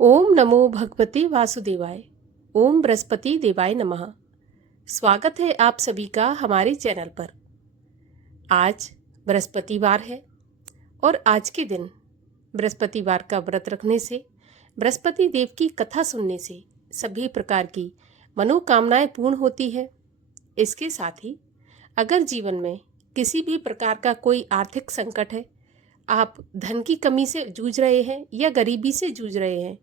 ओम नमो भगवते वासुदेवाय। ओम बृहस्पति देवाय नमः। स्वागत है आप सभी का हमारे चैनल पर। आज बृहस्पतिवार है और आज के दिन बृहस्पतिवार का व्रत रखने से, बृहस्पति देव की कथा सुनने से सभी प्रकार की मनोकामनाएं पूर्ण होती है। इसके साथ ही अगर जीवन में किसी भी प्रकार का कोई आर्थिक संकट है, आप धन की कमी से जूझ रहे हैं या गरीबी से जूझ रहे हैं,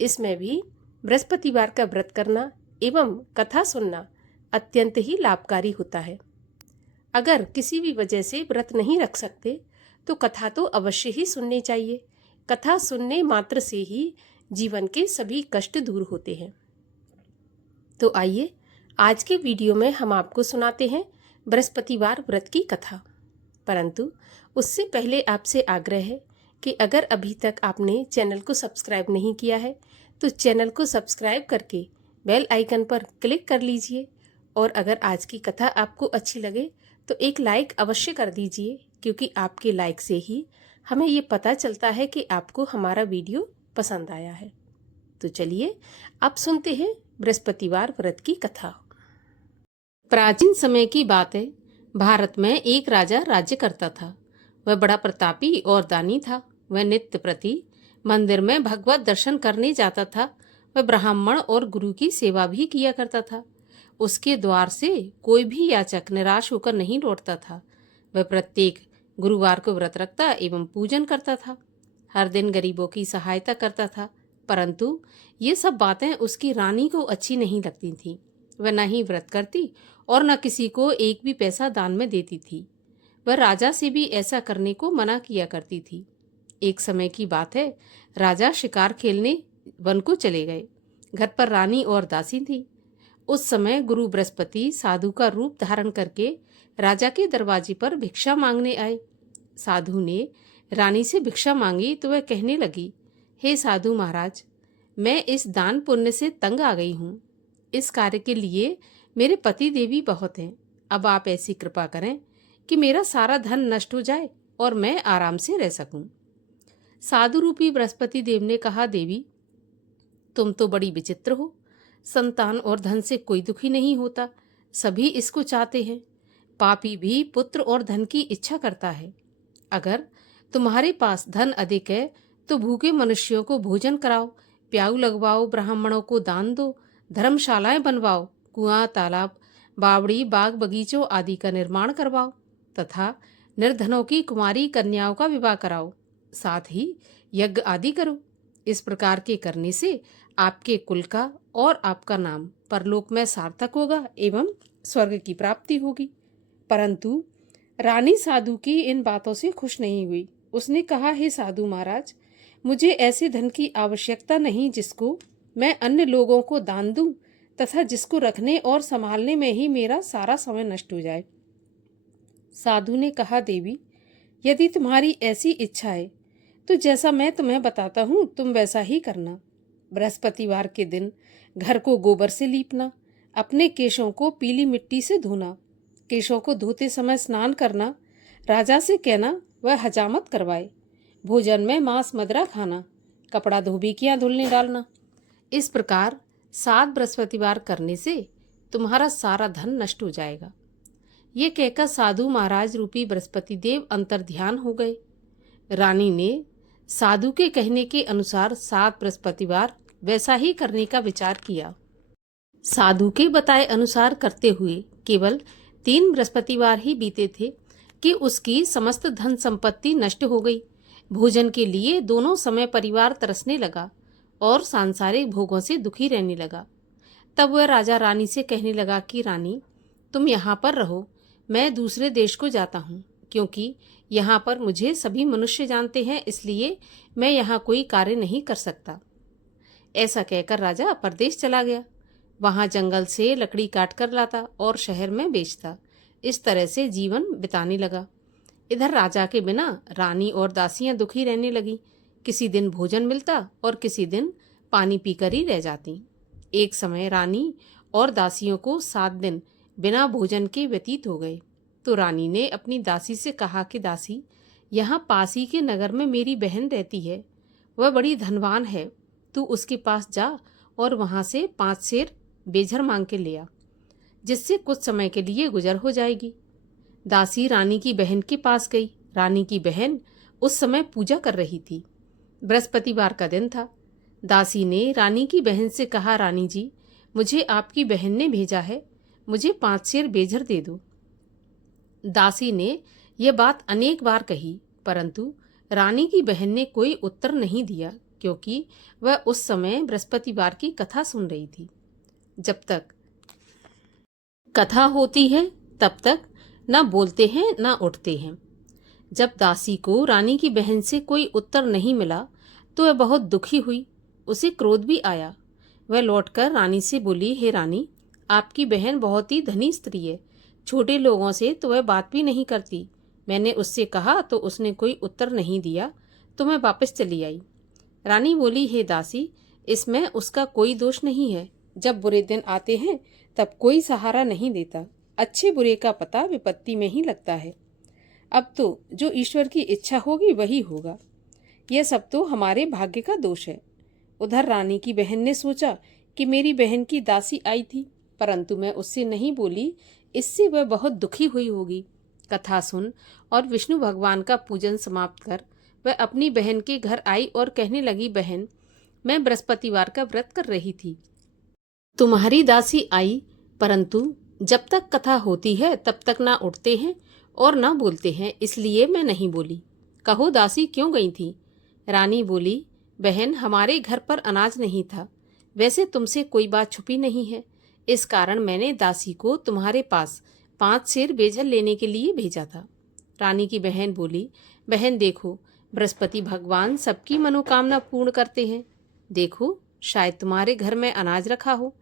इसमें भी बृहस्पतिवार का व्रत करना एवं कथा सुनना अत्यंत ही लाभकारी होता है। अगर किसी भी वजह से व्रत नहीं रख सकते तो कथा तो अवश्य ही सुननी चाहिए। कथा सुनने मात्र से ही जीवन के सभी कष्ट दूर होते हैं। तो आइए आज के वीडियो में हम आपको सुनाते हैं बृहस्पतिवार व्रत की कथा। परंतु उससे पहले आपसे आग्रह है कि अगर अभी तक आपने चैनल को सब्सक्राइब नहीं किया है तो चैनल को सब्सक्राइब करके बेल आइकन पर क्लिक कर लीजिए, और अगर आज की कथा आपको अच्छी लगे तो एक लाइक अवश्य कर दीजिए, क्योंकि आपके लाइक से ही हमें ये पता चलता है कि आपको हमारा वीडियो पसंद आया है। तो चलिए अब सुनते हैं बृहस्पतिवार व्रत की कथा। प्राचीन समय की बात है। भारत में एक राजा राज्य करता था। वह बड़ा प्रतापी और दानी था। वह नित्य प्रति मंदिर में भगवत दर्शन करने जाता था। वह ब्राह्मण और गुरु की सेवा भी किया करता था। उसके द्वार से कोई भी याचक निराश होकर नहीं लौटता था। वह प्रत्येक गुरुवार को व्रत रखता एवं पूजन करता था। हर दिन गरीबों की सहायता करता था। परंतु ये सब बातें उसकी रानी को अच्छी नहीं लगती थीं। वह न ही व्रत करती और न किसी को एक भी पैसा दान में देती थी। वह राजा से भी ऐसा करने को मना किया करती थी। एक समय की बात है, राजा शिकार खेलने वन को चले गए। घर पर रानी और दासी थी। उस समय गुरु बृहस्पति साधु का रूप धारण करके राजा के दरवाजे पर भिक्षा मांगने आए। साधु ने रानी से भिक्षा मांगी तो वह कहने लगी, हे साधु महाराज, मैं इस दान पुण्य से तंग आ गई हूँ। इस कार्य के लिए मेरे पति देवी बहुत हैं। अब आप ऐसी कृपा करें कि मेरा सारा धन नष्ट हो जाए और मैं आराम से रह सकूं। साधु रूपी बृहस्पति देव ने कहा, देवी, तुम तो बड़ी विचित्र हो। संतान और धन से कोई दुखी नहीं होता, सभी इसको चाहते हैं। पापी भी पुत्र और धन की इच्छा करता है। अगर तुम्हारे पास धन अधिक है तो भूखे मनुष्यों को भोजन कराओ, प्याऊ लगवाओ, ब्राह्मणों को दान दो, धर्मशालाएं बनवाओ, कुआं, तालाब, बावड़ी, बाग बगीचों आदि का निर्माण करवाओ तथा निर्धनों की कुमारी कन्याओं का विवाह कराओ। साथ ही यज्ञ आदि करो। इस प्रकार के करने से आपके कुल का और आपका नाम परलोक में सार्थक होगा एवं स्वर्ग की प्राप्ति होगी। परंतु रानी साधु की इन बातों से खुश नहीं हुई। उसने कहा, हे साधु महाराज, मुझे ऐसे धन की आवश्यकता नहीं जिसको मैं अन्य लोगों को दान दूं तथा जिसको रखने और संभालने में ही मेरा सारा समय नष्ट हो जाए। साधु ने कहा, देवी, यदि तुम्हारी ऐसी इच्छा है तो जैसा मैं तुम्हें बताता हूँ तुम वैसा ही करना। बृहस्पतिवार के दिन घर को गोबर से लीपना, अपने केशों को पीली मिट्टी से धोना, केशों को धोते समय स्नान करना, राजा से कहना वह हजामत करवाए, भोजन में मांस मदिरा खाना, कपड़ा धोबिकियां धुलने डालना। इस प्रकार 7 बृहस्पतिवार करने से तुम्हारा सारा धन नष्ट हो जाएगा। ये कहकर साधु महाराज रूपी बृहस्पति देव अंतर्ध्यान हो गए। रानी ने साधु के कहने के अनुसार 7 बृहस्पतिवार वैसा ही करने का विचार किया। साधु के बताए अनुसार करते हुए केवल 3 बृहस्पतिवार ही बीते थे कि उसकी समस्त धन संपत्ति नष्ट हो गई। भोजन के लिए दोनों समय परिवार तरसने लगा और सांसारिक भोगों से दुखी रहने लगा। तब वह राजा रानी से कहने लगा कि रानी, तुम यहाँ पर रहो, मैं दूसरे देश को जाता हूँ, क्योंकि यहाँ पर मुझे सभी मनुष्य जानते हैं, इसलिए मैं यहाँ कोई कार्य नहीं कर सकता। ऐसा कहकर राजा परदेश चला गया। वहाँ जंगल से लकड़ी काट कर लाता और शहर में बेचता। इस तरह से जीवन बिताने लगा। इधर राजा के बिना रानी और दासियां दुखी रहने लगी। किसी दिन भोजन मिलता और किसी दिन पानी पीकर ही रह जाती। एक समय रानी और दासियों को 7 दिन बिना भोजन के व्यतीत हो गए। तो रानी ने अपनी दासी से कहा कि दासी, यहाँ पास ही के नगर में मेरी बहन रहती है। वह बड़ी धनवान है। तू उसके पास जा और वहां से 5 सेर बेझर मांग के ले आ, जिससे कुछ समय के लिए गुजर हो जाएगी। दासी रानी की बहन के पास गई। रानी की बहन उस समय पूजा कर रही थी। बृहस्पतिवार का दिन था। दासी ने रानी की बहन से कहा, रानी जी, मुझे आपकी बहन ने भेजा है, मुझे 5 सेर बेझर दे दो। दासी ने यह बात अनेक बार कही, परंतु रानी की बहन ने कोई उत्तर नहीं दिया, क्योंकि वह उस समय बृहस्पतिवार की कथा सुन रही थी। जब तक कथा होती है तब तक न बोलते हैं न उठते हैं। जब दासी को रानी की बहन से कोई उत्तर नहीं मिला तो वह बहुत दुखी हुई। उसे क्रोध भी आया। वह लौटकर रानी से बोली, हे रानी, आपकी बहन बहुत ही धनी स्त्री है, छोटे लोगों से तो वह बात भी नहीं करती। मैंने उससे कहा तो उसने कोई उत्तर नहीं दिया, तो मैं वापस चली आई। रानी बोली, हे दासी, इसमें उसका कोई दोष नहीं है। जब बुरे दिन आते हैं तब कोई सहारा नहीं देता। अच्छे बुरे का पता विपत्ति में ही लगता है। अब तो जो ईश्वर की इच्छा होगी वही होगा। यह सब तो हमारे भाग्य का दोष है। उधर रानी की बहन ने सोचा कि मेरी बहन की दासी आई थी, परंतु मैं उससे नहीं बोली, इससे वह बहुत दुखी हुई होगी। कथा सुन और विष्णु भगवान का पूजन समाप्त कर वह अपनी बहन के घर आई और कहने लगी, बहन, मैं बृहस्पतिवार का व्रत कर रही थी। तुम्हारी दासी आई, परंतु जब तक कथा होती है तब तक ना उठते हैं और ना बोलते हैं, इसलिए मैं नहीं बोली। कहो दासी क्यों गई थी? रानी बोली, बहन, हमारे घर पर अनाज नहीं था। वैसे तुमसे कोई बात छुपी नहीं है, इस कारण मैंने दासी को तुम्हारे पास 5 सेर बेझर लेने के लिए भेजा था। रानी की बहन बोली, बहन देखो, बृहस्पति भगवान सबकी मनोकामना पूर्ण करते हैं। देखो, शायद तुम्हारे घर में अनाज रखा हो।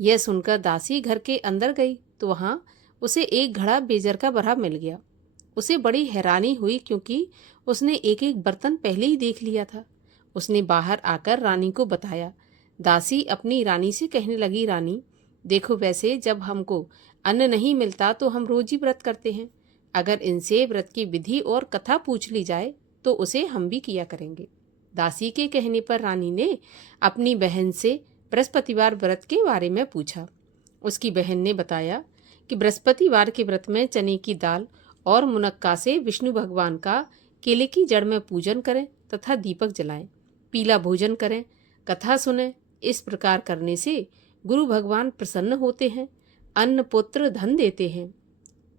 यह सुनकर दासी घर के अंदर गई तो वहां उसे एक घड़ा बेजर का भरा मिल गया। उसे बड़ी हैरानी हुई, क्योंकि उसने एक एक बर्तन पहले ही देख लिया था। उसने बाहर आकर रानी को बताया। दासी अपनी रानी से कहने लगी, रानी देखो, वैसे जब हमको अन्न नहीं मिलता तो हम रोज ही व्रत करते हैं। अगर इनसे व्रत की विधि और कथा पूछ ली जाए तो उसे हम भी किया करेंगे। दासी के कहने पर रानी ने अपनी बहन से बृहस्पतिवार व्रत के बारे में पूछा। उसकी बहन ने बताया कि बृहस्पतिवार के व्रत में चने की दाल और मुनक्का से विष्णु भगवान का केले की जड़ में पूजन करें तथा दीपक जलाएं, पीला भोजन करें, कथा सुनें। इस प्रकार करने से गुरु भगवान प्रसन्न होते हैं, अन्न पुत्र धन देते हैं,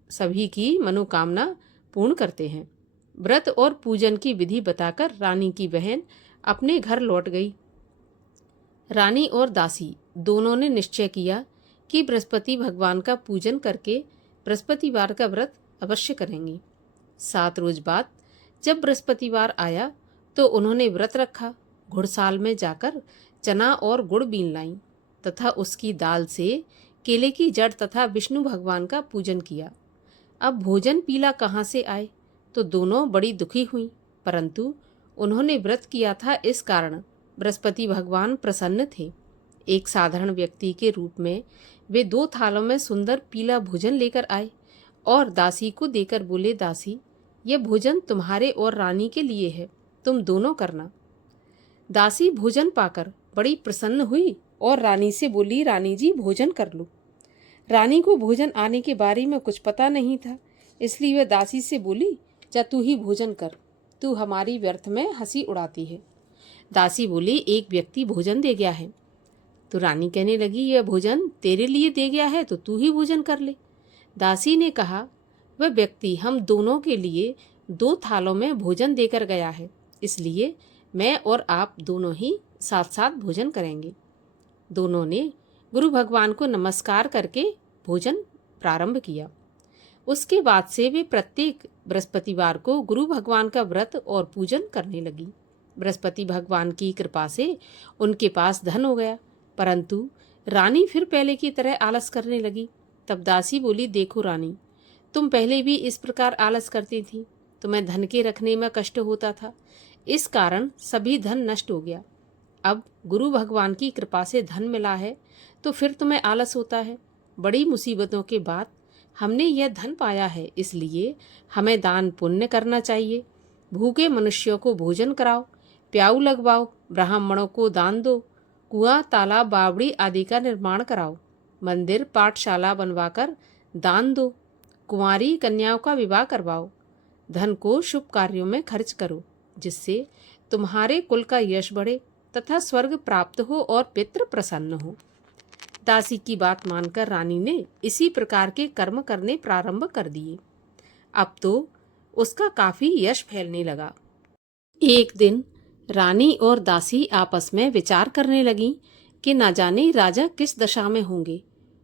सभी की मनोकामना पूर्ण करते हैं। व्रत और पूजन की विधि बताकर रानी की बहन अपने घर लौट गई। रानी और दासी दोनों ने निश्चय किया कि बृहस्पति भगवान का पूजन करके बृहस्पतिवार का व्रत अवश्य करेंगे। 7 रोज बाद जब बृहस्पतिवार आया तो उन्होंने व्रत रखा। घुड़साल में जाकर चना और गुड़ बीन लाई तथा उसकी दाल से केले की जड़ तथा विष्णु भगवान का पूजन किया। अब भोजन पीला कहाँ से आए, तो दोनों बड़ी दुखी हुई, परंतु उन्होंने व्रत किया था, इस कारण बृहस्पति भगवान प्रसन्न थे। एक साधारण व्यक्ति के रूप में वे 2 थालों में सुंदर पीला भोजन लेकर आए और दासी को देकर बोले, दासी, यह भोजन तुम्हारे और रानी के लिए है, तुम दोनों करना। दासी भोजन पाकर बड़ी प्रसन्न हुई और रानी से बोली, रानी जी भोजन कर लो। रानी को भोजन आने के बारे में कुछ पता नहीं था, इसलिए वह दासी से बोली, जा तू ही भोजन कर, तू हमारी व्यर्थ में हंसी उड़ाती है। दासी बोली, एक व्यक्ति भोजन दे गया है। तो रानी कहने लगी, यह भोजन तेरे लिए दे गया है तो तू ही भोजन कर ले। दासी ने कहा, वह व्यक्ति हम दोनों के लिए 2 थालों में भोजन देकर गया है, इसलिए मैं और आप दोनों ही साथ साथ भोजन करेंगे। दोनों ने गुरु भगवान को नमस्कार करके भोजन प्रारंभ किया। उसके बाद से वे प्रत्येक बृहस्पतिवार को गुरु भगवान का व्रत और पूजन करने लगी। बृहस्पति भगवान की कृपा से उनके पास धन हो गया, परंतु रानी फिर पहले की तरह आलस करने लगी। तब दासी बोली, देखो रानी, तुम पहले भी इस प्रकार आलस करती थी, तुम्हें धन के रखने में कष्ट होता था, इस कारण सभी धन नष्ट हो गया। अब गुरु भगवान की कृपा से धन मिला है तो फिर तुम्हें आलस होता है। बड़ी मुसीबतों के बाद हमने यह धन पाया है, इसलिए हमें दान पुण्य करना चाहिए। भूखे मनुष्यों को भोजन कराओ, प्याऊ लगवाओ, ब्राह्मणों को दान दो, कुआं, तालाब, बावड़ी आदि का निर्माण कराओ, मंदिर, पाठशाला बनवाकर दान दो, कुंवारी कन्याओं का विवाह करवाओ, धन को शुभ कार्यों में खर्च करो, जिससे तुम्हारे कुल का यश बढ़े तथा स्वर्ग प्राप्त हो और पितृ प्रसन्न हो। दासी की बात मानकर रानी ने इसी प्रकार के कर्म करने प्रारंभ कर दिए। अब तो उसका काफी यश फैलने लगा। एक दिन रानी और दासी आपस में विचार करने लगीं कि ना जाने राजा किस दशा में होंगे,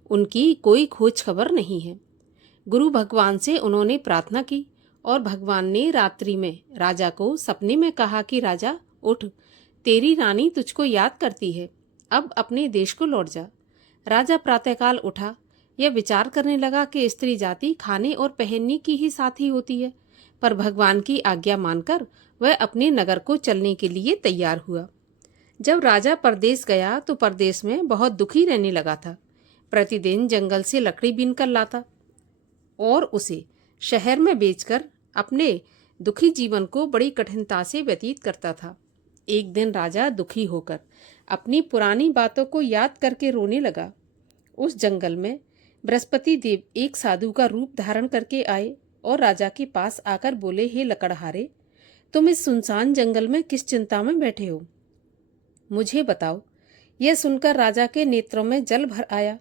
उनकी कोई खोज खबर नहीं है। गुरु भगवान से उन्होंने प्रार्थना की और भगवान ने रात्रि में राजा को सपने में कहा कि राजा उठ, तेरी रानी तुझको याद करती है, अब अपने देश को लौट जा। राजा प्रातःकाल उठा, यह विचार करने लगा कि स्त्री जाति खाने और पहनने की ही साथी होती है, पर भगवान की आज्ञा मानकर वह अपने नगर को चलने के लिए तैयार हुआ। जब राजा परदेश गया तो परदेश में बहुत दुखी रहने लगा था। प्रतिदिन जंगल से लकड़ी बीन कर लाता और उसे शहर में बेचकर अपने दुखी जीवन को बड़ी कठिनता से व्यतीत करता था। एक दिन राजा दुखी होकर अपनी पुरानी बातों को याद करके रोने लगा। उस जंगल में बृहस्पति देव एक साधु का रूप धारण करके आए और राजा के पास आकर बोले, हे लकड़हारे, तुम इस सुनसान जंगल में किस चिंता में बैठे हो, मुझे बताओ। यह सुनकर राजा के नेत्रों में जल भर आया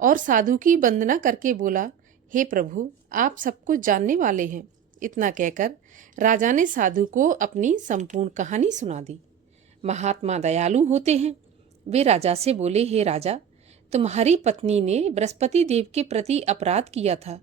और साधु की वंदना करके बोला, हे प्रभु, आप सब कुछ जानने वाले हैं। इतना कहकर राजा ने साधु को अपनी संपूर्ण कहानी सुना दी। महात्मा दयालु होते हैं। वे राजा से बोले, हे राजा, तुम्हारी पत्नी ने बृहस्पति देव के प्रति अपराध किया था,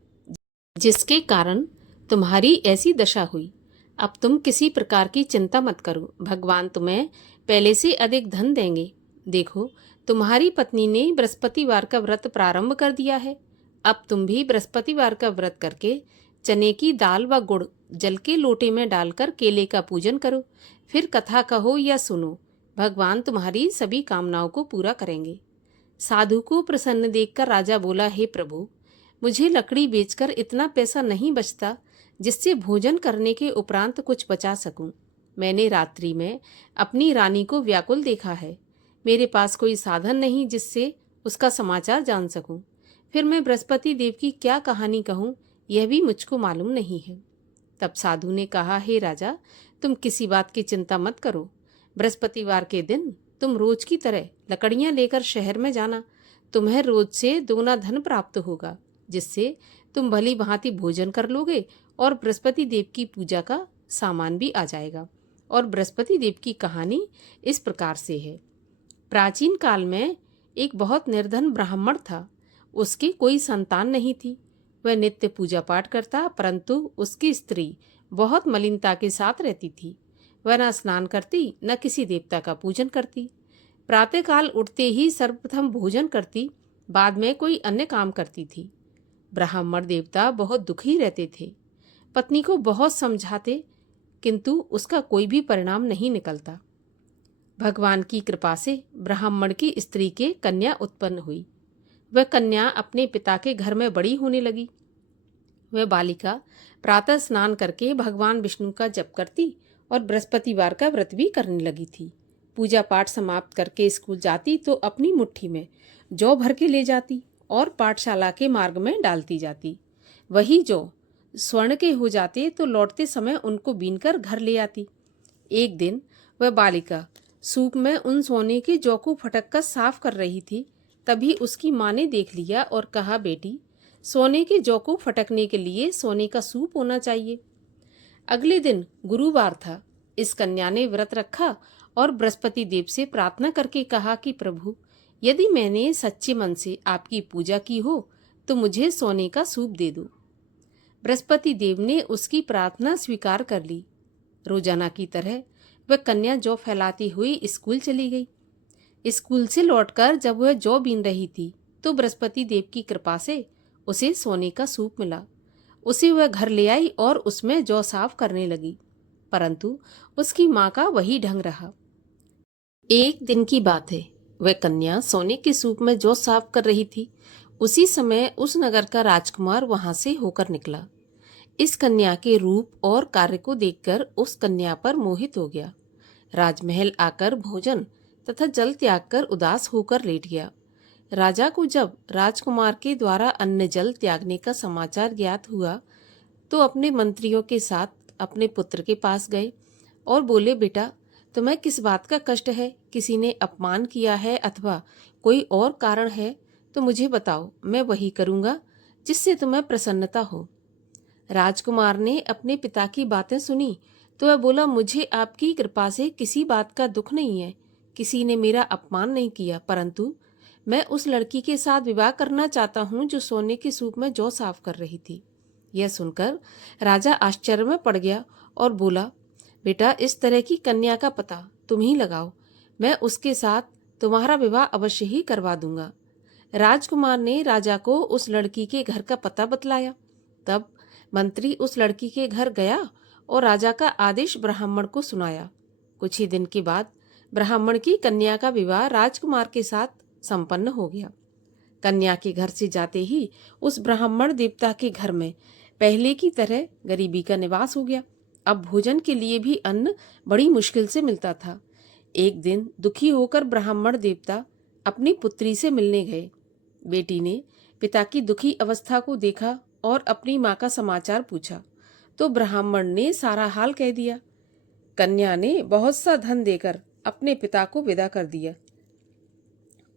जिसके कारण तुम्हारी ऐसी दशा हुई। अब तुम किसी प्रकार की चिंता मत करो, भगवान तुम्हें पहले से अधिक धन देंगे। देखो, तुम्हारी पत्नी ने बृहस्पतिवार का व्रत प्रारंभ कर दिया है। अब तुम भी बृहस्पतिवार का व्रत करके चने की दाल व गुड़ जल के लोटे में डालकर केले का पूजन करो, फिर कथा कहो या सुनो, भगवान तुम्हारी सभी कामनाओं को पूरा करेंगे। साधु को प्रसन्न देखकर राजा बोला, हे प्रभु, मुझे लकड़ी बेचकर इतना पैसा नहीं बचता जिससे भोजन करने के उपरांत कुछ बचा सकूं। मैंने रात्रि में अपनी रानी को व्याकुल देखा है। मेरे पास कोई साधन नहीं जिससे उसका समाचार जान सकूं। फिर मैं बृहस्पति देव की क्या कहानी कहूं, यह भी मुझको मालूम नहीं है। तब साधु ने कहा, हे राजा, तुम किसी बात की चिंता मत करो। बृहस्पतिवार के दिन तुम रोज की तरह लकड़ियां लेकर शहर में जाना। तुम्हें रोज से दोगुना धन प्राप्त होगा, जिससे तुम भली भांति भोजन कर लोगे और बृहस्पति देव की पूजा का सामान भी आ जाएगा। और बृहस्पति देव की कहानी इस प्रकार से है। प्राचीन काल में एक बहुत निर्धन ब्राह्मण था। उसकी कोई संतान नहीं थी। वह नित्य पूजा पाठ करता, परंतु उसकी स्त्री बहुत मलिनता के साथ रहती थी। वह न स्नान करती, न किसी देवता का पूजन करती। प्रातःकाल उठते ही सर्वप्रथम भोजन करती, बाद में कोई अन्य काम करती थी। ब्राह्मण देवता बहुत दुखी रहते थे। पत्नी को बहुत समझाते, किंतु उसका कोई भी परिणाम नहीं निकलता। भगवान की कृपा से ब्राह्मण की स्त्री के कन्या उत्पन्न हुई। वह कन्या अपने पिता के घर में बड़ी होने लगी। वह बालिका प्रातः स्नान करके भगवान विष्णु का जप करती और बृहस्पतिवार का व्रत भी करने लगी थी। पूजा पाठ समाप्त करके स्कूल जाती तो अपनी मुट्ठी में जौ भर के ले जाती और पाठशाला के मार्ग में डालती जाती। वही जौ स्वर्ण के हो जाते तो लौटते समय उनको बीनकर घर ले आती। एक दिन वह बालिका सूप में उन सोने के जौ को फटक कर साफ कर रही थी। तभी उसकी माँ ने देख लिया और कहा, बेटी, सोने के जौ को फटकने के लिए सोने का सूप होना चाहिए। अगले दिन गुरुवार था। इस कन्या ने व्रत रखा और बृहस्पति देव से प्रार्थना करके कहा कि प्रभु, यदि मैंने सच्चे मन से आपकी पूजा की हो तो मुझे सोने का सूप दे दो। बृहस्पति देव ने उसकी प्रार्थना स्वीकार कर ली। रोजाना की तरह वह कन्या जौ फैलाती हुई स्कूल चली गई। स्कूल से लौटकर जब वह जौ बीन रही थी तो बृहस्पति देव की कृपा से उसे सोने का सूप मिला। उसे वह घर ले आई और उसमें जौ साफ करने लगी, परंतु उसकी माँ का वही ढंग रहा। एक दिन की बात है, वह कन्या सोने के सूप में जौ साफ कर रही थी। उसी समय उस नगर का राजकुमार वहां से होकर निकला। इस कन्या के रूप और कार्य को देखकर उस कन्या पर मोहित हो गया। राजमहल आकर भोजन तथा जल त्याग कर उदास होकर लेट गया। राजा को जब राजकुमार के द्वारा अन्न जल त्यागने का समाचार ज्ञात हुआ तो अपने मंत्रियों के साथ अपने पुत्र के पास गए और बोले, बेटा, तुम्हें किस बात का कष्ट है? किसी ने अपमान किया है अथवा कोई और कारण है तो मुझे बताओ, मैं वही करूँगा जिससे तुम्हें प्रसन्नता हो। राजकुमार ने अपने पिता की बातें सुनी तो वह बोला, मुझे आपकी कृपा से किसी बात का दुख नहीं है। किसी ने मेरा अपमान नहीं किया, परंतु मैं उस लड़की के साथ विवाह करना चाहता हूँ जो सोने के सूप में जौ साफ कर रही थी। यह सुनकर राजा आश्चर्य में पड़ गया और बोला, बेटा, इस तरह की कन्या का पता तुम ही लगाओ, मैं उसके साथ तुम्हारा विवाह अवश्य ही करवा दूंगा। राजकुमार ने राजा को उस लड़की के घर का पता बतलाया। तब मंत्री उस लड़की के घर गया और राजा का आदेश ब्राह्मण को सुनाया। कुछ ही दिन के बाद ब्राह्मण की कन्या का विवाह राजकुमार के साथ संपन्न हो गया। कन्या के घर से जाते ही उस ब्राह्मण देवता के घर में पहले की तरह गरीबी का निवास हो गया। अब भोजन के लिए भी अन्न बड़ी मुश्किल से मिलता था। एक दिन दुखी होकर ब्राह्मण देवता अपनी पुत्री से मिलने गए। बेटी ने पिता की दुखी अवस्था को देखा और अपनी माँ का समाचार पूछा तो ब्राह्मण ने सारा हाल कह दिया। कन्या ने बहुत सा धन देकर अपने पिता को विदा कर दिया।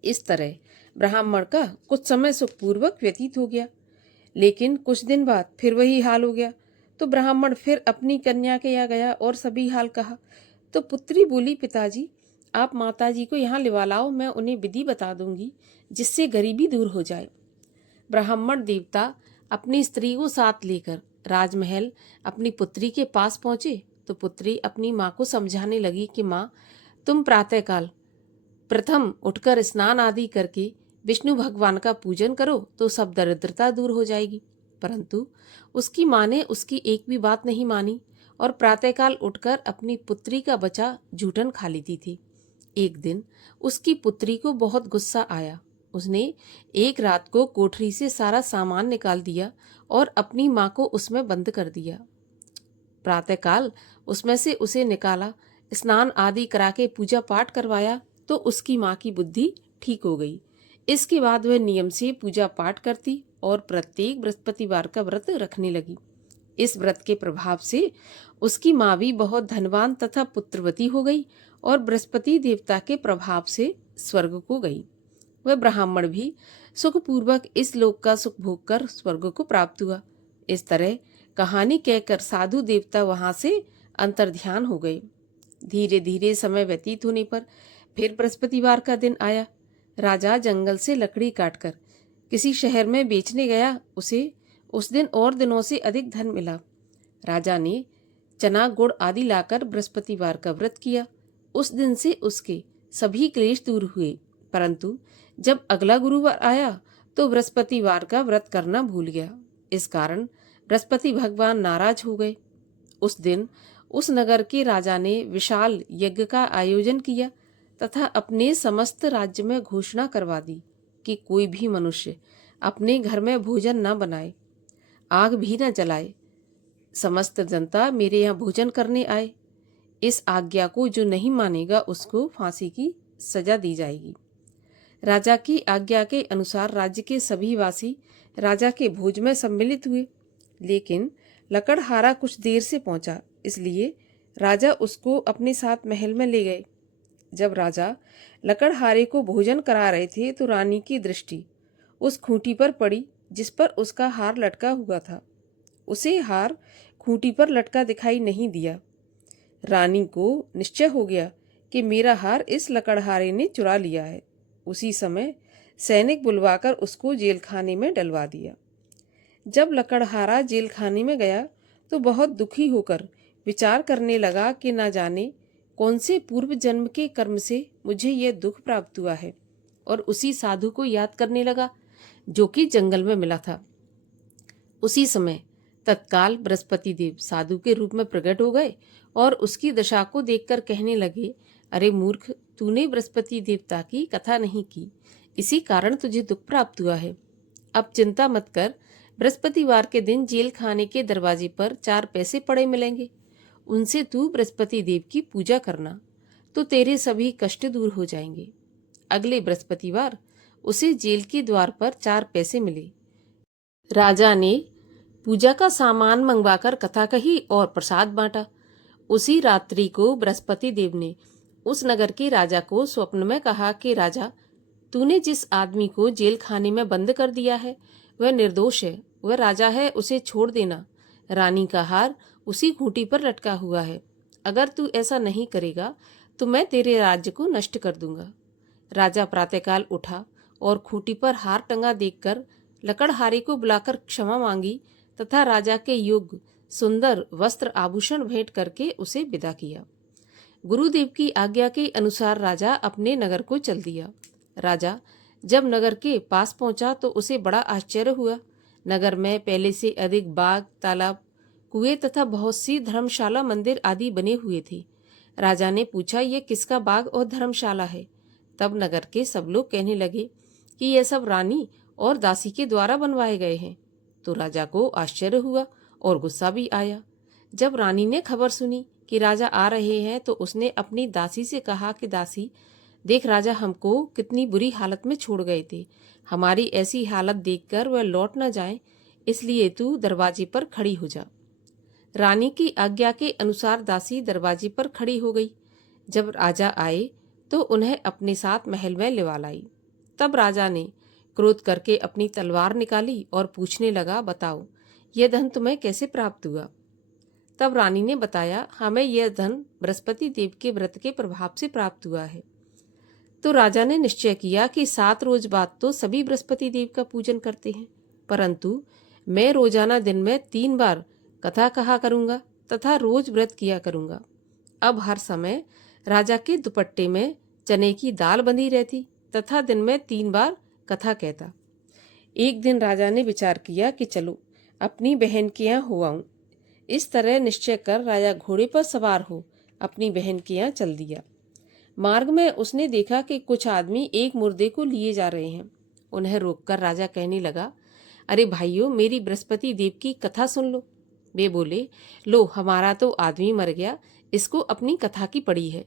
इस तरह ब्राह्मण का कुछ समय सुखपूर्वक व्यतीत हो गया, लेकिन कुछ दिन बाद फिर वही हाल हो गया। तो ब्राह्मण फिर अपनी कन्या के यहाँ गया और सभी हाल कहा। तो पुत्री बोली, पिताजी, आप माताजी को यहाँ लिवा लाओ, मैं उन्हें विधि बता दूंगी जिससे गरीबी दूर हो जाए। ब्राह्मण देवता अपनी स्त्री को साथ लेकर राजमहल अपनी पुत्री के पास पहुंचे तो पुत्री अपनी माँ को समझाने लगी कि माँ, तुम प्रातःकाल प्रथम उठकर स्नान आदि करके विष्णु भगवान का पूजन करो तो सब दरिद्रता दूर हो जाएगी। परंतु उसकी माँ ने उसकी एक भी बात नहीं मानी और प्रातःकाल उठकर अपनी पुत्री का बचा जूठन खा लेती थी। एक दिन उसकी पुत्री को बहुत गुस्सा आया। उसने एक रात को कोठरी से सारा सामान निकाल दिया और अपनी माँ को उसमें बंद कर दिया। प्रातःकाल उसमें से उसे निकाला, स्नान आदि करा के पूजा पाठ करवाया तो उसकी माँ की बुद्धि ठीक हो गई। इसके बाद वह नियम से पूजा पाठ करती और प्रत्येक बृहस्पतिवार का व्रत रखने लगी। इस व्रत के प्रभाव से उसकी माँ भी बहुत धनवान तथा पुत्रवती हो गई और बृहस्पति देवता के प्रभाव से स्वर्ग को गई। वह ब्राह्मण भी सुखपूर्वक इस लोक का सुख भोग कर स्वर्ग को प्राप्त हुआ। इस तरह कहानी कहकर साधु देवता वहां से अंतर्ध्यान हो गए। धीरे धीरे समय व्यतीत होने पर फिर बृहस्पतिवार का दिन आया। राजा जंगल से लकड़ी काटकर किसी शहर में बेचने गया। उसे उस दिन और दिनों से अधिक धन मिला। राजा ने चना गुड़ आदि लाकर बृहस्पतिवार का व्रत किया। उस दिन से उसके सभी क्लेश दूर हुए, परंतु जब अगला गुरुवार आया तो बृहस्पतिवार का व्रत करना भूल गया। इस कारण बृहस्पति भगवान नाराज हो गए। उस दिन उस नगर के राजा ने विशाल यज्ञ का आयोजन किया तथा अपने समस्त राज्य में घोषणा करवा दी कि कोई भी मनुष्य अपने घर में भोजन न बनाए, आग भी न जलाए। समस्त जनता मेरे यहाँ भोजन करने आए। इस आज्ञा को जो नहीं मानेगा उसको फांसी की सजा दी जाएगी। राजा की आज्ञा के अनुसार राज्य के सभी वासी राजा के भोज में सम्मिलित हुए, लेकिन लकड़हारा कुछ देर से पहुंचा, इसलिए राजा उसको अपने साथ महल में ले गए। जब राजा लकड़हारे को भोजन करा रहे थे तो रानी की दृष्टि उस खूंटी पर पड़ी जिस पर उसका हार लटका हुआ था। उसे हार खूंटी पर लटका दिखाई नहीं दिया। रानी को निश्चय हो गया कि मेरा हार इस लकड़हारे ने चुरा लिया है। उसी समय सैनिक बुलवाकर उसको जेल खाने में डलवा दिया। जब लकड़हारा जेल खाने में गया तो बहुत दुखी होकर विचार करने लगा कि न जाने कौन से पूर्व जन्म के कर्म से मुझे यह दुख प्राप्त हुआ है, और उसी साधु को याद करने लगा जो कि जंगल में मिला था। उसी समय तत्काल बृहस्पति देव साधु के रूप में प्रकट हो गए और उसकी दशा को देखकर कहने लगे, अरे मूर्ख, तूने बृहस्पति देवता की कथा नहीं की, इसी कारण तुझे दुख प्राप्त हुआ है। अब चिंता मत कर, बृहस्पतिवार के दिन जेल खाने के दरवाजे पर 4 पैसे पड़े मिलेंगे, उनसे तू बृहस्पति देव की पूजा करना। तो तेरे सभी कष्ट दूर हो जाएंगे। अगले बृहस्पतिवार उसे जेल के द्वार पर 4 पैसे मिले। राजा ने पूजा का सामान मंगवाकर कथा कही और प्रसाद बांटा। उसी रात्रि को बृहस्पति देव ने उस नगर के राजा को स्वप्न में कहा कि राजा, तूने जिस आदमी को जेल खाने में बंद कर दिया है वह निर्दोष है, वह राजा है, उसे छोड़ देना। रानी का हार उसी खूंटी पर लटका हुआ है। अगर तू ऐसा नहीं करेगा तो मैं तेरे राज्य को नष्ट कर दूंगा। राजा प्रातःकाल उठा और खूंटी पर हार टंगा देखकर लकड़हारे को बुलाकर क्षमा मांगी तथा राजा के योग्य सुंदर वस्त्र आभूषण भेंट करके उसे विदा किया। गुरुदेव की आज्ञा के अनुसार राजा अपने नगर को चल दिया। राजा जब नगर के पास पहुंचा तो उसे बड़ा आश्चर्य हुआ। नगर में पहले से अधिक बाग, तालाब, कुएं तथा बहुत सी धर्मशाला, मंदिर आदि बने हुए थे। राजा ने पूछा, ये किसका बाग और धर्मशाला है? तब नगर के सब लोग कहने लगे कि यह सब रानी और दासी के द्वारा बनवाए गए हैं। तो राजा को आश्चर्य हुआ और गुस्सा भी आया। जब रानी ने खबर सुनी कि राजा आ रहे हैं तो उसने अपनी दासी से कहा कि दासी, देख राजा हमको कितनी बुरी हालत में छोड़ गए थे। हमारी ऐसी हालत देखकर वह लौट न जाए, इसलिए तू दरवाजे पर खड़ी हो जा। रानी की आज्ञा के अनुसार दासी दरवाजे पर खड़ी हो गई। जब राजा आए तो उन्हें अपने साथ महल में लिवा लाई। तब राजा ने क्रोध करके अपनी तलवार निकाली और पूछने लगा, बताओ यह धन तुम्हें कैसे प्राप्त हुआ? तब रानी ने बताया, हमें यह धन बृहस्पति देव के व्रत के प्रभाव से प्राप्त हुआ है। तो राजा ने निश्चय किया कि 7 रोज बाद तो सभी बृहस्पति देव का पूजन करते हैं, परंतु मैं रोजाना दिन में 3 बार कथा कहा करूंगा तथा रोज व्रत किया करूंगा। अब हर समय राजा के दुपट्टे में चने की दाल बंधी रहती तथा दिन में 3 बार कथा कहता। एक दिन राजा ने विचार किया कि चलो अपनी बहन के यहाँ हो आऊं। इस तरह निश्चय कर राजा घोड़े पर सवार हो अपनी बहन के यहाँ चल दिया। मार्ग में उसने देखा कि कुछ आदमी एक मुर्दे को लिए जा रहे हैं। उन्हें रोककर राजा कहने लगा, अरे भाइयों, मेरी बृहस्पति देव की कथा सुन लो। वे बोले, लो हमारा तो आदमी मर गया, इसको अपनी कथा की पड़ी है।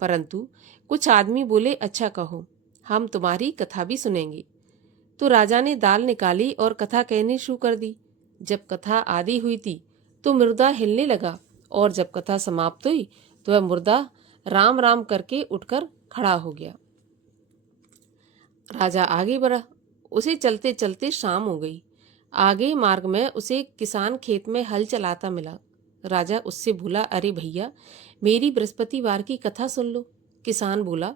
परंतु कुछ आदमी बोले, अच्छा कहो, हम तुम्हारी कथा भी सुनेंगे। तो राजा ने दाल निकाली और कथा कहनी शुरू कर दी। जब कथा आधी हुई थी तो मुर्दा हिलने लगा और जब कथा समाप्त हुई तो वह मुर्दा राम राम करके उठकर खड़ा हो गया। राजा आगे बढ़ा। उसे चलते चलते शाम हो गई। आगे मार्ग में उसे किसान खेत में हल चलाता मिला। राजा उससे बोला, अरे भैया, मेरी बृहस्पतिवार की कथा सुन लो। किसान बोला,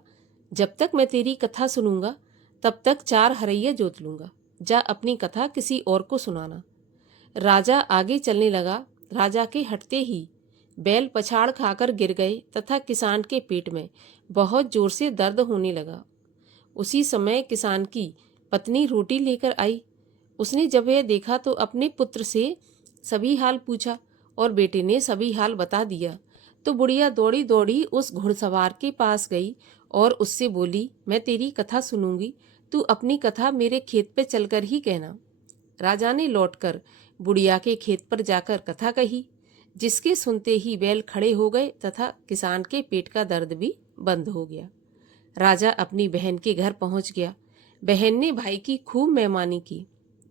जब तक मैं तेरी कथा सुनूंगा तब तक 4 हरैया जोत लूंगा। जा अपनी कथा किसी और को सुनाना। राजा आगे चलने लगा। राजा के हटते ही बैल पछाड़ खाकर गिर गए तथा किसान के पेट में बहुत जोर से दर्द होने लगा। उसी समय किसान की पत्नी रोटी लेकर आई। उसने जब यह देखा तो अपने पुत्र से सभी हाल पूछा और बेटे ने सभी हाल बता दिया। तो बुढ़िया दौड़ी दौड़ी उस घुड़सवार के पास गई और उससे बोली, मैं तेरी कथा सुनूंगी, तू अपनी कथा मेरे खेत पे चलकर ही कहना। राजा ने लौटकर बुढ़िया के खेत पर जाकर कथा कही, जिसके सुनते ही बैल खड़े हो गए तथा किसान के पेट का दर्द भी बंद हो गया। राजा अपनी बहन के घर पहुंच गया। बहन ने भाई की खूब मेहमानी की।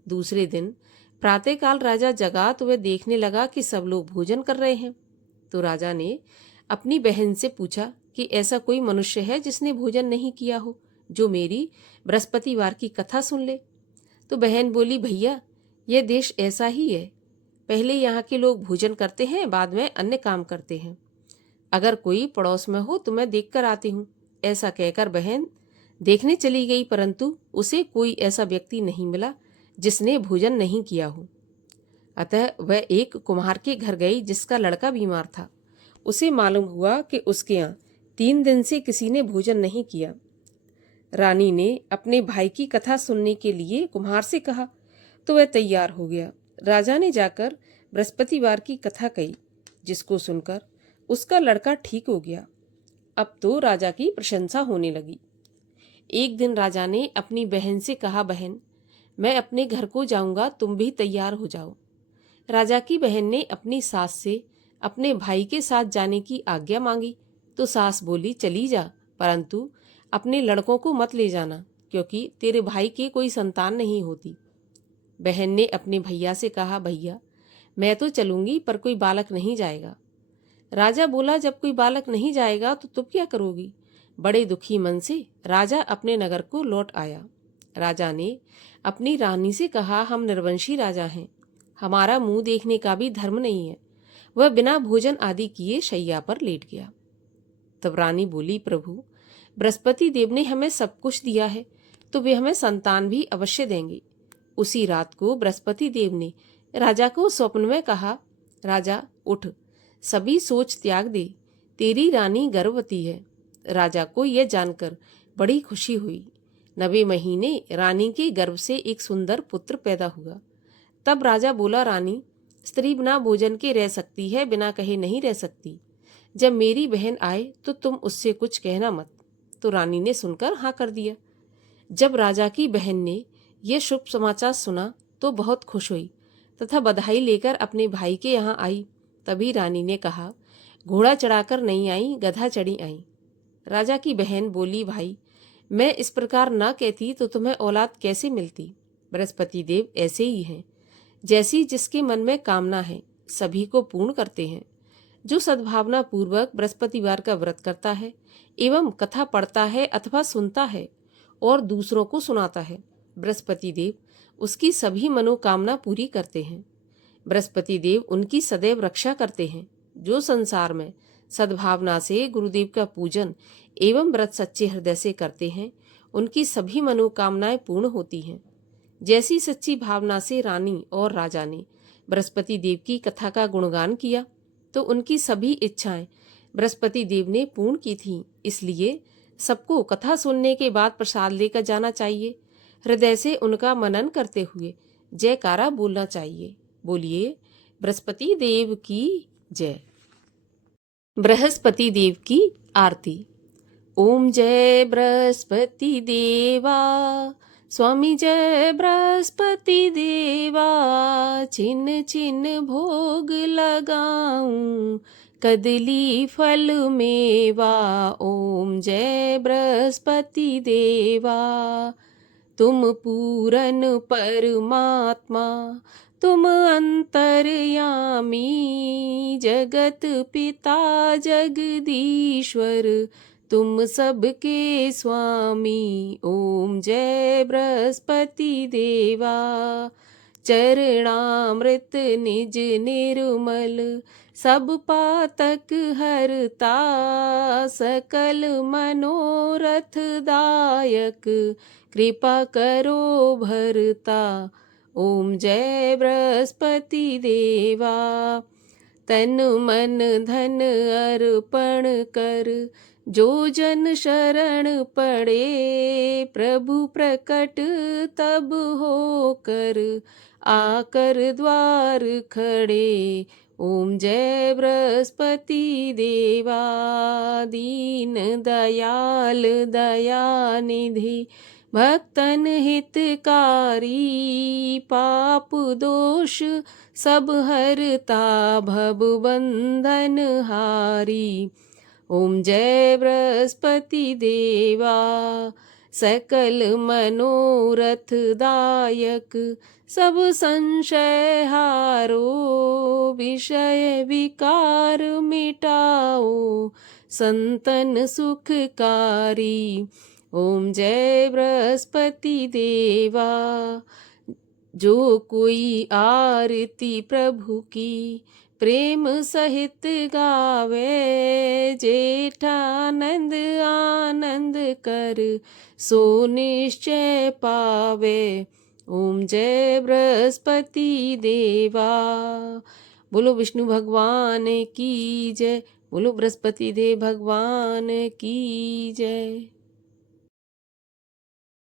दूसरे दिन प्रातःकाल राजा जगा तो वह देखने लगा कि सब लोग भोजन कर रहे हैं। तो राजा ने अपनी बहन से पूछा कि ऐसा कोई मनुष्य है जिसने भोजन नहीं किया हो, जो मेरी बृहस्पतिवार की कथा सुन ले। तो बहन बोली, भैया, यह देश ऐसा ही है। पहले यहाँ के लोग भोजन करते हैं, बाद में अन्य काम करते हैं। अगर कोई पड़ोस में हो तो मैं देख कर आती हूँ। ऐसा कहकर बहन देखने चली गई, परंतु उसे कोई ऐसा व्यक्ति नहीं मिला जिसने भोजन नहीं किया हो। अतः वह एक कुम्हार के घर गई जिसका लड़का बीमार था। उसे मालूम हुआ कि उसके यहाँ 3 दिन से किसी ने भोजन नहीं किया। रानी ने अपने भाई की कथा सुनने के लिए कुम्हार से कहा तो वह तैयार हो गया। राजा ने जाकर बृहस्पतिवार की कथा कही, जिसको सुनकर उसका लड़का ठीक हो गया। अब तो राजा की प्रशंसा होने लगी। एक दिन राजा ने अपनी बहन से कहा, बहन, मैं अपने घर को जाऊंगा, तुम भी तैयार हो जाओ। राजा की बहन ने अपनी सास से अपने भाई के साथ जाने की आज्ञा मांगी। तो सास बोली, चली जा, परंतु अपने लड़कों को मत ले जाना, क्योंकि तेरे भाई की कोई संतान नहीं होती। बहन ने अपने भैया से कहा, भैया मैं तो चलूंगी, पर कोई बालक नहीं जाएगा। राजा बोला, जब कोई बालक नहीं जाएगा तो तुम क्या करोगी? बड़े दुखी मन से राजा अपने नगर को लौट आया। राजा ने अपनी रानी से कहा, हम निर्वंशी राजा हैं, हमारा मुंह देखने का भी धर्म नहीं है। वह बिना भोजन आदि किए शैया पर लेट गया। तब रानी बोली, प्रभु बृहस्पति देव ने हमें सब कुछ दिया है, तो वे हमें संतान भी अवश्य देंगे। उसी रात को बृहस्पति देव ने राजा को स्वप्न में कहा, राजा उठ, सभी सोच त्याग दे, तेरी रानी गर्भवती है। राजा को यह जानकर बड़ी खुशी हुई। 9वें महीने रानी के गर्भ से एक सुंदर पुत्र पैदा हुआ। तब राजा बोला, रानी स्त्री बिना भोजन के रह सकती है, बिना कहे नहीं रह सकती। जब मेरी बहन आए तो तुम उससे कुछ कहना मत। तो रानी ने सुनकर हाँ कर दिया। जब राजा की बहन ने यह शुभ समाचार सुना तो बहुत खुश हुई तथा बधाई लेकर अपने भाई के यहाँ आई। तभी रानी ने कहा, घोड़ा चढ़ाकर नहीं आई, गधा चढ़ी आई। राजा की बहन बोली, भाई मैं इस प्रकार न कहती तो तुम्हें औलाद कैसे मिलती? बृहस्पति देव ऐसे ही हैं, जैसी जिसके मन में कामना है सभी को पूर्ण करते हैं। जो सद्भावना पूर्वक बृहस्पतिवार का व्रत करता है एवं कथा पढ़ता है अथवा सुनता है और दूसरों को सुनाता है, बृहस्पति देव उसकी सभी मनोकामना पूरी करते हैं। बृहस्पति देव उनकी सदैव रक्षा करते हैं। जो संसार में सद्भावना से गुरुदेव का पूजन एवं व्रत सच्चे हृदय से करते हैं, उनकी सभी मनोकामनाएं पूर्ण होती हैं। जैसी सच्ची भावना से रानी और राजा ने बृहस्पति देव की कथा का गुणगान किया, तो उनकी सभी इच्छाएं बृहस्पति देव ने पूर्ण की थीं। इसलिए सबको कथा सुनने के बाद प्रसाद लेकर जाना चाहिए। हृदय से उनका मनन करते हुए जयकारा बोलना चाहिए। बोलिए बृहस्पति देव की जय। बृहस्पति देव की आरती। ओम जय बृहस्पति देवा, स्वामी जय बृहस्पति देवा। छिन छिन भोग लगाऊं, कदली फल मेवा। ओम जय बृहस्पति देवा। तुम पूरन परमात्मा, तुम अंतर्यामी, जगत पिता जगदीश्वर, तुम सबके स्वामी। ओम जय बृहस्पति देवा। चरणामृत निज निर्मल, सब पातक हरता। सकल मनोरथ दायक, कृपा करो भरता। ओम जय बृहस्पति देवा। तन मन धन अर्पण कर, जो जन शरण पड़े। प्रभु प्रकट तब होकर, आकर द्वार खड़े। ओम जय बृहस्पति देवा। दीन दयाल दयानिधि, भक्तन हितकारी। पाप दोष सब हरता, भव बंधन हारी। ओम जय बृहस्पति देवा। सकल मनोरथ दायक, सब संशय हारो। विषय विकार मिटाओ, संतन सुखकारी। ओम जय बृहस्पति देवा। जो कोई आरती प्रभु की, प्रेम सहित गावे। जेठानंद आनंद कर, सो निश्चय पावे। ओम जय बृहस्पति देवा। बोलो विष्णु भगवान की जय। बोलो बृहस्पति देव भगवान की जय।